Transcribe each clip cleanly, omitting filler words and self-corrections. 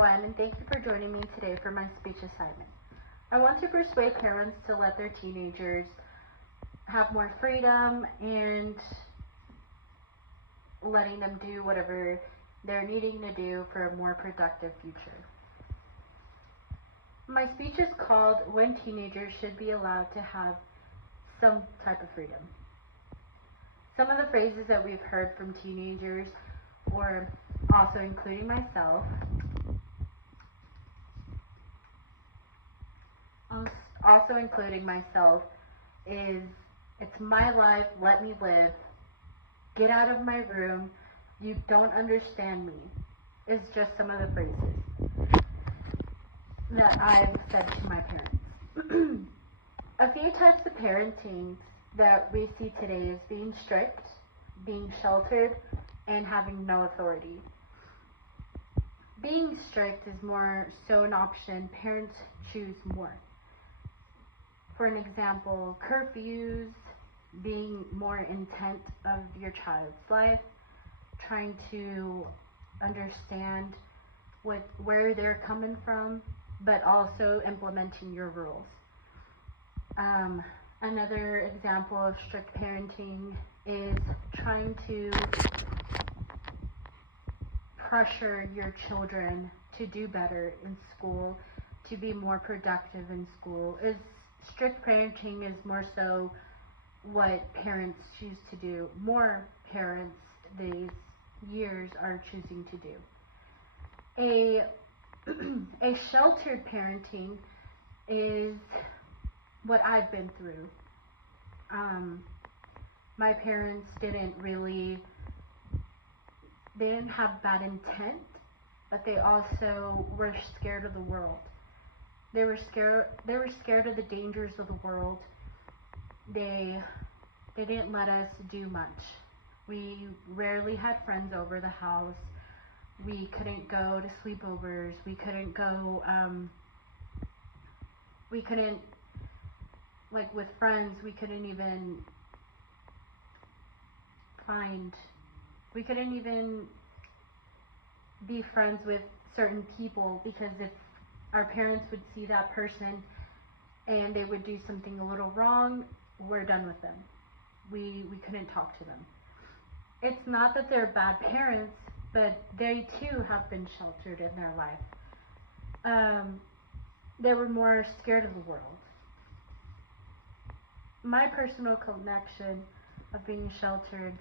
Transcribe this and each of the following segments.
everyone, and thank you for joining me today for my speech assignment. I want to persuade parents to let their teenagers have more freedom and letting them do whatever they're needing to do for a more productive future. My speech is called When Teenagers Should Be Allowed to Have Some Type of Freedom. Some of the phrases that we've heard from teenagers, or also including myself, is "it's my life, let me live," "get out of my room," "you don't understand me," is just some of the phrases that I've said to my parents. A few types of parenting that we see today is being strict, being sheltered, and having no authority. Being strict is more so an option parents choose more. For an example, curfews, being more intent of your child's life, trying to understand where they're coming from, but also implementing your rules. Another example of strict parenting is trying to pressure your children to do better in school, to be more productive in school. Strict parenting is more so what parents choose to do. More parents these years are choosing to do. A sheltered parenting is what I've been through. My parents didn't have bad intent, but they also were scared of the world. They were scared of the dangers of the world. They didn't let us do much. We rarely had friends over the house. We couldn't go to sleepovers. We couldn't go, with friends, we couldn't even be friends with certain people, because if our parents would see that person and they would do something a little wrong, we're done with them. We couldn't talk to them. It's not that they're bad parents, but they too have been sheltered in their life. They were more scared of the world. My personal connection of being sheltered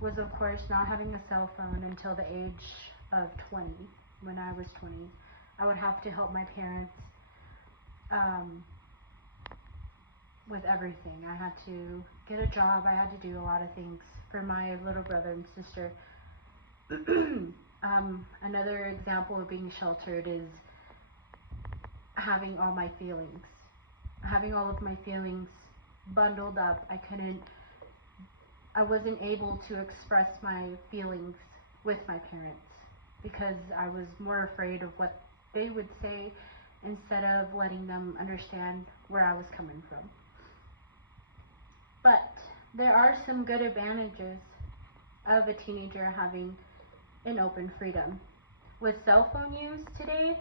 was, of course, not having a cell phone until the age of 20. When I was 20, I would have to help my parents with everything. I had to get a job. I had to do a lot of things for my little brother and sister. Another example of being sheltered is having all of my feelings bundled up. I wasn't able to express my feelings with my parents because I was more afraid of what they would say instead of letting them understand where I was coming from. But there are some good advantages of a teenager having an open freedom. With cell phone use today,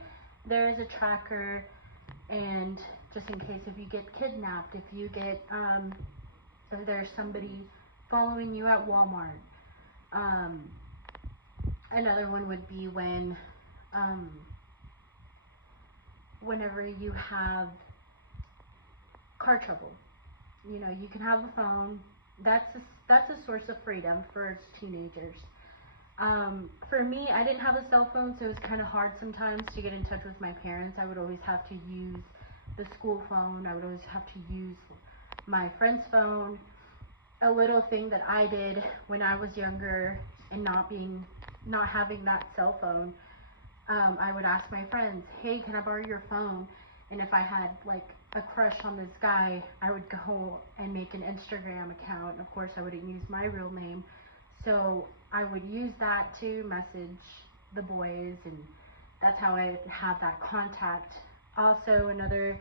there is a tracker, and just in case if you get kidnapped, if there's somebody following you at Walmart. Another one would be whenever you have car trouble. You can have a phone. That's a source of freedom for teenagers. For me, I didn't have a cell phone, so it was kind of hard sometimes to get in touch with my parents. I would always have to use the school phone. I would always have to use my friend's phone. A little thing that I did when I was younger and not having that cell phone, I would ask my friends, "Hey, can I borrow your phone?" And if I had a crush on this guy, I would go and make an Instagram account. Of course, I wouldn't use my real name, so I would use that to message the boys, and that's how I have that contact. Also, another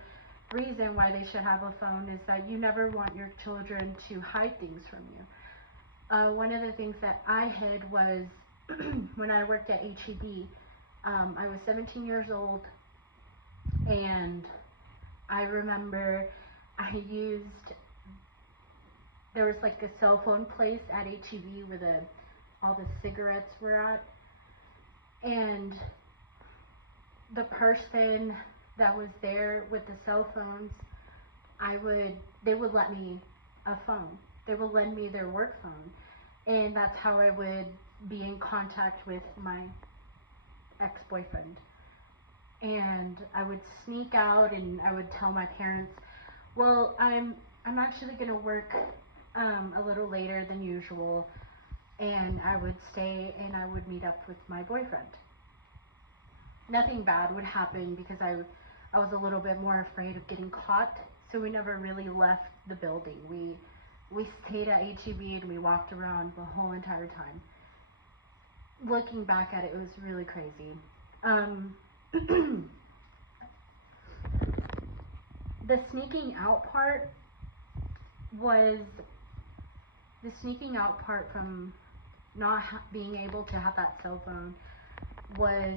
reason why they should have a phone is that you never want your children to hide things from you. One of the things that I hid was when I worked at HEB, I was 17 years old, and I remember I used, there was like a cell phone place at HEB where all the cigarettes were at, and the person that was there with the cell phones, they would let me a phone. They would lend me their work phone, and that's how I would be in contact with my ex-boyfriend. And I would sneak out, and I would tell my parents, well, I'm actually gonna work a little later than usual, and I would stay and I would meet up with my boyfriend. Nothing bad would happen because I was a little bit more afraid of getting caught, so we never really left the building. We stayed at HEB and we walked around the whole entire time. Looking back at it, it was really crazy. The sneaking out part from not being able to have that cell phone was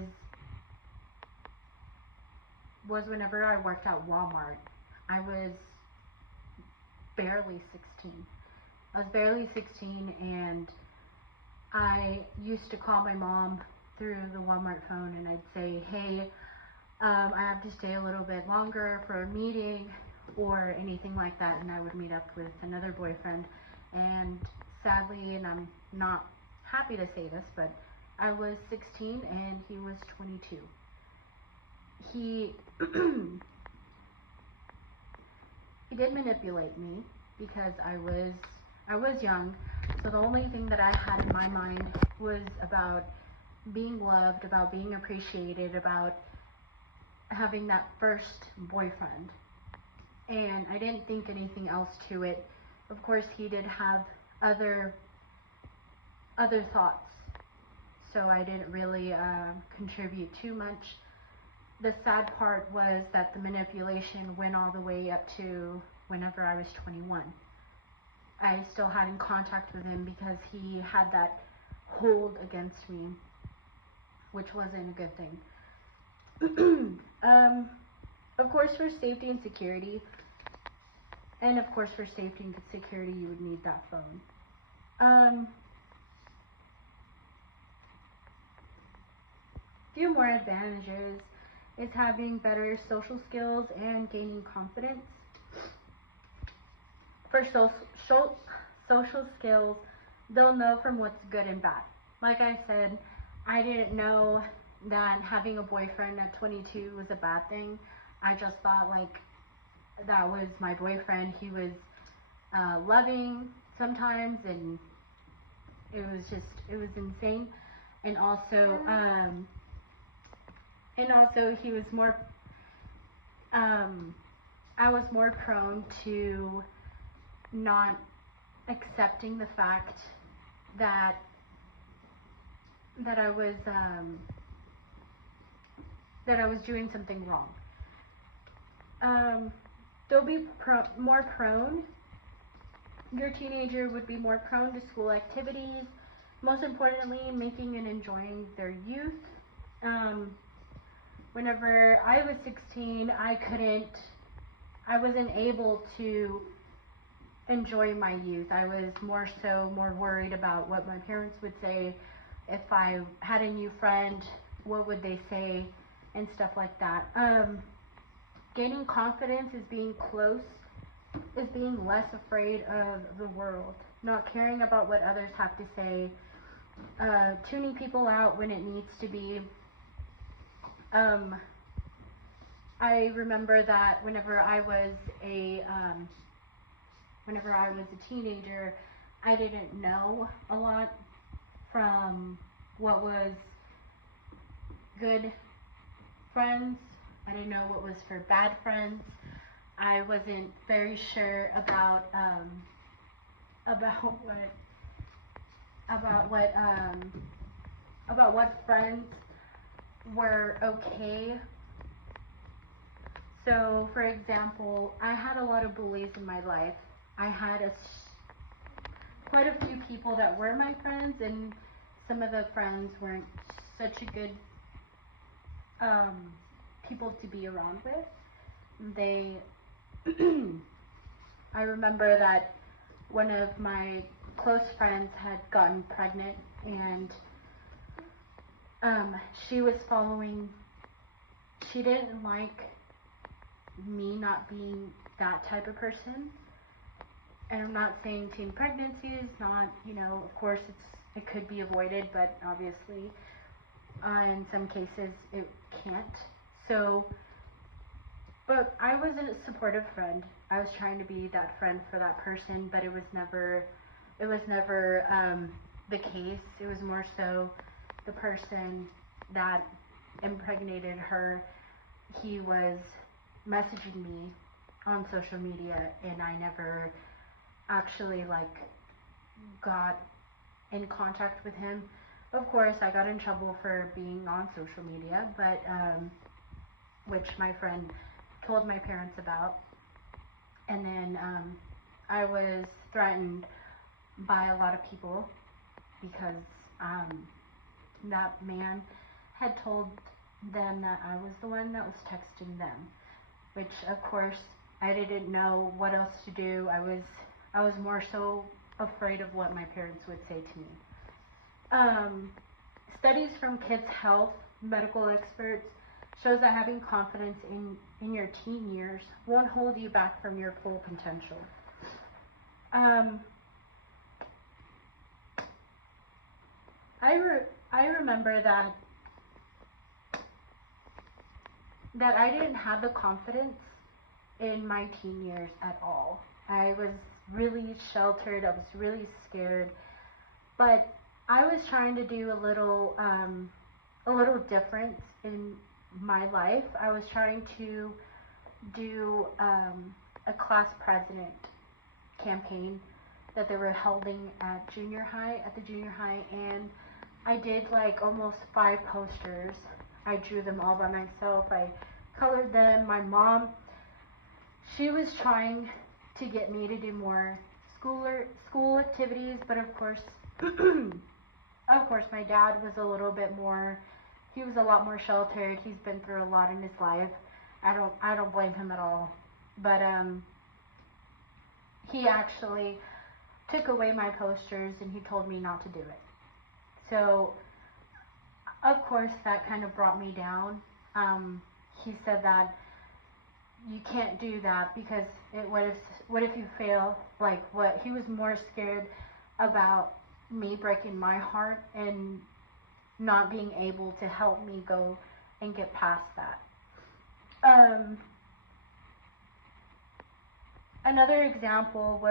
whenever I worked at Walmart. I was barely 16. I was barely 16, and I used to call my mom through the Walmart phone, and I'd say, hey, I have to stay a little bit longer for a meeting or anything like that, and I would meet up with another boyfriend. And sadly, and I'm not happy to say this, but I was 16 and he was 22. He he did manipulate me because I was young, so the only thing that I had in my mind was about being loved, about being appreciated, about having that first boyfriend, and I didn't think anything else to it. Of course, he did have other thoughts, so I didn't really contribute too much. The sad part was that the manipulation went all the way up to whenever I was 21. I still had in contact with him because he had that hold against me, which wasn't a good thing. Of course, for safety and security, you would need that phone. Few more advantages is having better social skills and gaining confidence. For social skills, they'll know from what's good and bad. Like I said, I didn't know that having a boyfriend at 22 was a bad thing. I just thought like that was my boyfriend. He was loving sometimes, and it was insane. And also he was more I was more prone to not accepting the fact that I was doing something wrong. They'll be more prone. Your teenager would be more prone to school activities. Most importantly, making and enjoying their youth. Whenever I was 16, I wasn't able to enjoy my youth. I was more worried about what my parents would say. If I had a new friend, what would they say, and stuff like that. Gaining confidence is being less afraid of the world, not caring about what others have to say, tuning people out when it needs to be. I remember that whenever I was a teenager, I didn't know a lot from what was good friends. I didn't know what was for bad friends. I wasn't very sure about what friends were okay. So, for example, I had a lot of bullies in my life. I had quite a few people that were my friends, and some of the friends weren't such a good um, people to be around with. They, I remember that one of my close friends had gotten pregnant, and um, she was following, she didn't like me not being that type of person. And I'm not saying teen pregnancy is not, of course it could be avoided, but obviously in some cases it can't. So, but I was a supportive friend. I was trying to be that friend for that person, but it was never the case. It was more so the person that impregnated her. He was messaging me on social media, and I never actually got in contact with him. Of course, I got in trouble for being on social media, but which my friend told my parents about. And then I was threatened by a lot of people because that man had told them that I was the one that was texting them, which of course I didn't know what else to do. I was more so afraid of what my parents would say to me. Studies from Kids Health medical experts shows that having confidence in your teen years won't hold you back from your full potential. I remember that I didn't have the confidence in my teen years at all. I was really sheltered. I was really scared, but I was trying to do a little different in my life. I was trying to do a class president campaign that they were holding at the junior high, and I did almost 5 posters. I drew them all by myself. I colored them. My mom, she was trying to get me to do more school activities, but of course, my dad was a little bit more. He was a lot more sheltered. He's been through a lot in his life. I don't blame him at all. But he actually took away my posters and he told me not to do it. So of course that kind of brought me down. He said that you can't do that because what if you fail? What he was more scared about me breaking my heart and not being able to help me go and get past that. Another example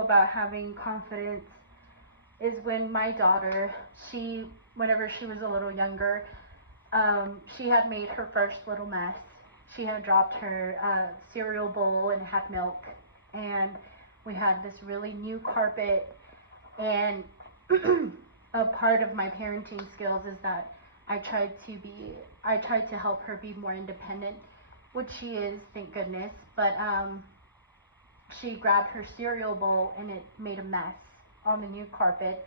about having confidence is when my daughter, whenever she was a little younger, she had made her first little mess. She had dropped her cereal bowl and had milk, and we had this really new carpet. And a part of my parenting skills is that I tried to help her be more independent, which she is, thank goodness. But she grabbed her cereal bowl and it made a mess on the new carpet.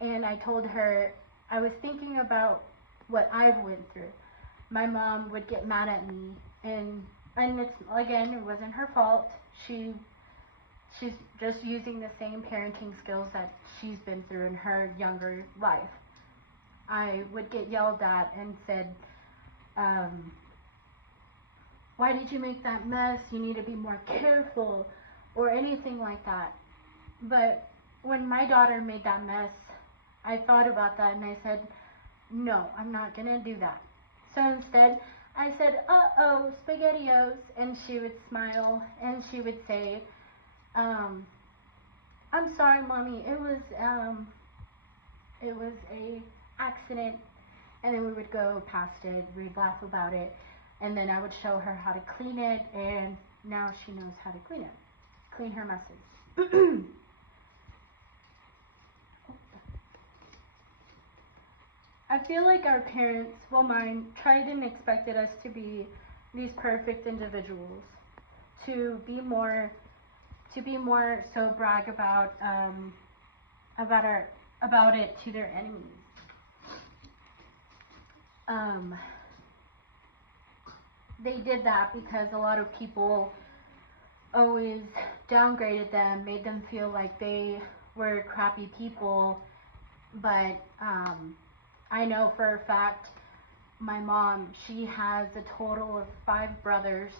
And I told her I was thinking about what I went through. My mom would get mad at me, and it wasn't her fault. She's just using the same parenting skills that she's been through in her younger life. I would get yelled at and said, why did you make that mess? You need to be more careful, or anything like that. But when my daughter made that mess, I thought about that and I said, no, I'm not gonna do that. So instead, I said, uh-oh, SpaghettiOs, and she would smile and she would say, I'm sorry, Mommy, it was a accident. And then we would go past it, we'd laugh about it, and then I would show her how to clean it, and now she knows how to clean her messes. I feel like our parents, well, mine, tried and expected us to be these perfect individuals, to be more so brag about it to their enemies. um, they did that because a lot of people always downgraded them, made them feel like they were crappy people. But I know for a fact my mom, she has a total of 5 brothers,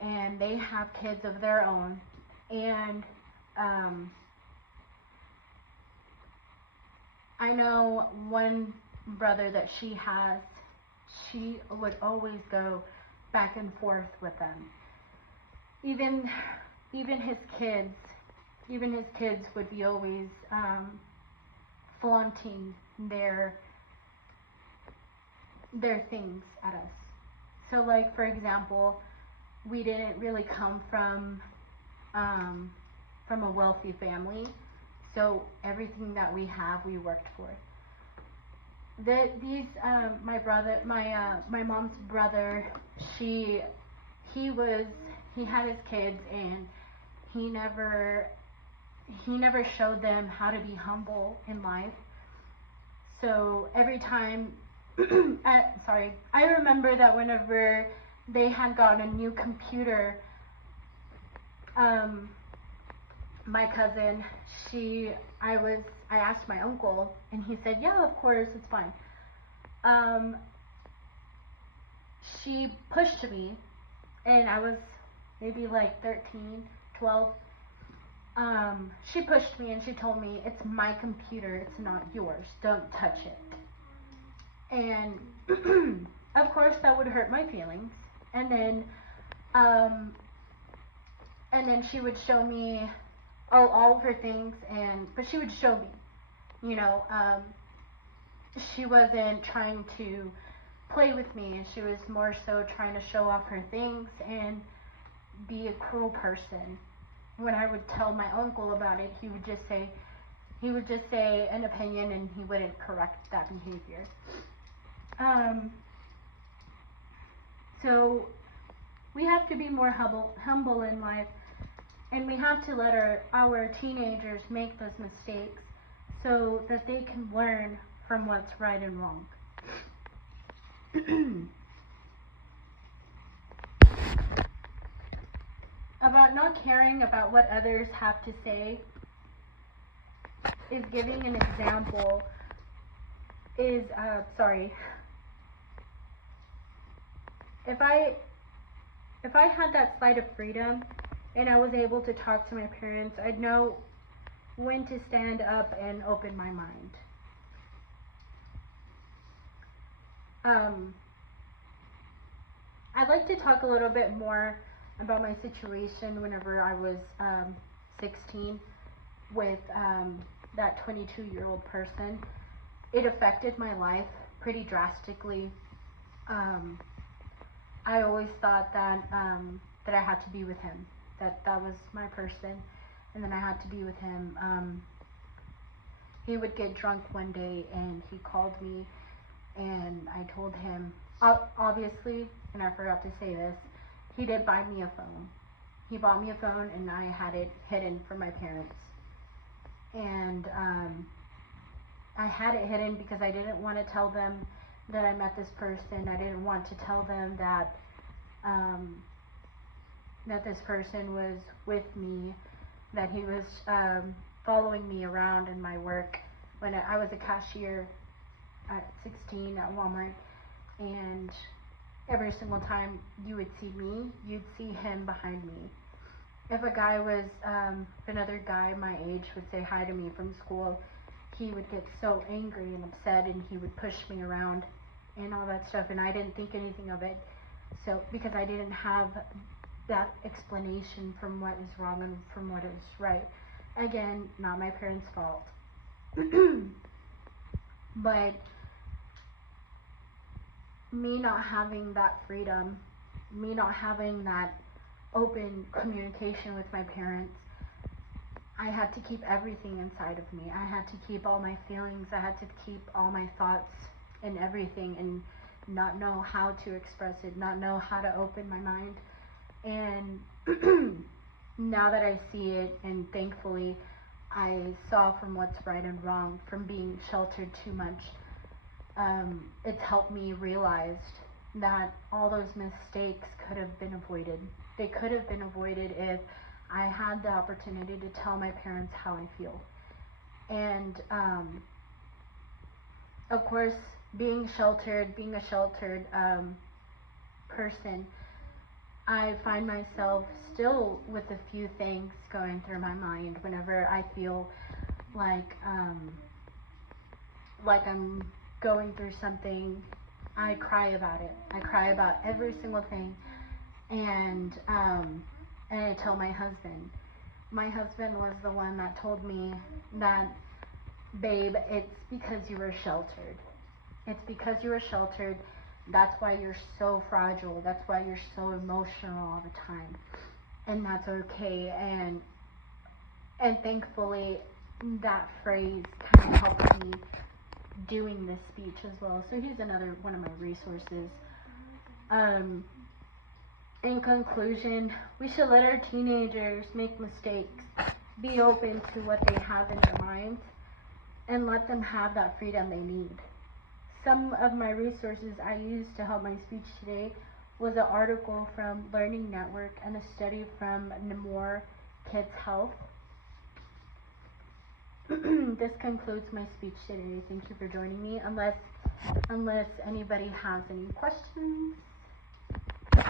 and they have kids of their own. And I know one brother that she has, she would always go back and forth with them. Even his kids, would be always flaunting their things at us. So, like, for example, we didn't really come from a wealthy family, so everything that we have, we worked for. My mom's brother, he had his kids, and he never showed them how to be humble in life. So every time, I remember that whenever they had gotten a new computer, my cousin, I asked my uncle, and he said, yeah, of course, it's fine. She pushed me, and I was maybe like 13, 12. She pushed me and she told me, it's my computer, it's not yours, don't touch it. And of course that would hurt my feelings. And then she would show me all of her things, but she would show me, she wasn't trying to play with me. She was more so trying to show off her things and be a cruel person. When I would tell my uncle about it, he would just say an opinion, and he wouldn't correct that behavior. So we have to be more humble in life, and we have to let our teenagers make those mistakes so that they can learn from what's right and wrong. About not caring about what others have to say is giving an example. If I had that slight of freedom and I was able to talk to my parents, I'd know when to stand up and open my mind. I'd like to talk a little bit more about my situation whenever I was 16 with that 22-year-old person. It affected my life pretty drastically. I always thought that I had to be with him, that was my person, and then I had to be with him. He would get drunk one day, and he called me, and I told him, obviously, and I forgot to say this, he did buy me a phone. He bought me a phone, and I had it hidden from my parents. And I had it hidden because I didn't want to tell them that I met this person. I didn't want to tell them that this person was with me, that he was following me around in my work. When I was a cashier at 16 at Walmart, and every single time you would see me, you'd see him behind me. If another guy my age would say hi to me from school, he would get so angry and upset, and he would push me around and all that stuff, and I didn't think anything of it. So, because I didn't have that explanation from what is wrong and from what is right. Again, not my parents' fault. But me not having that freedom, me not having that open communication with my parents, I had to keep everything inside of me. I had to keep all my feelings. I had to keep all my thoughts and everything, and not know how to express it, not know how to open my mind. And now that I see it, and thankfully I saw from what's right and wrong, from being sheltered too much, it's helped me realize that all those mistakes could have been avoided. They could have been avoided if I had the opportunity to tell my parents how I feel. And of course, being a sheltered person, I find myself still with a few things going through my mind whenever I feel like I'm going through something. I cry about it. I cry about every single thing, and I tell my husband. My husband was the one that told me that, babe, it's because you were sheltered. It's because you were sheltered. That's why you're so fragile. That's why you're so emotional all the time, and that's okay. And thankfully, that phrase kind of helped me doing this speech as well. So here's another one of my resources. In conclusion, we should let our teenagers make mistakes, be open to what they have in their minds, and let them have that freedom they need. Some of my resources I used to help my speech today was an article from Learning Network and a study from Nemours Kids Health. This concludes my speech today. Thank you for joining me. Unless anybody has any questions. All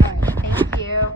right, thank you.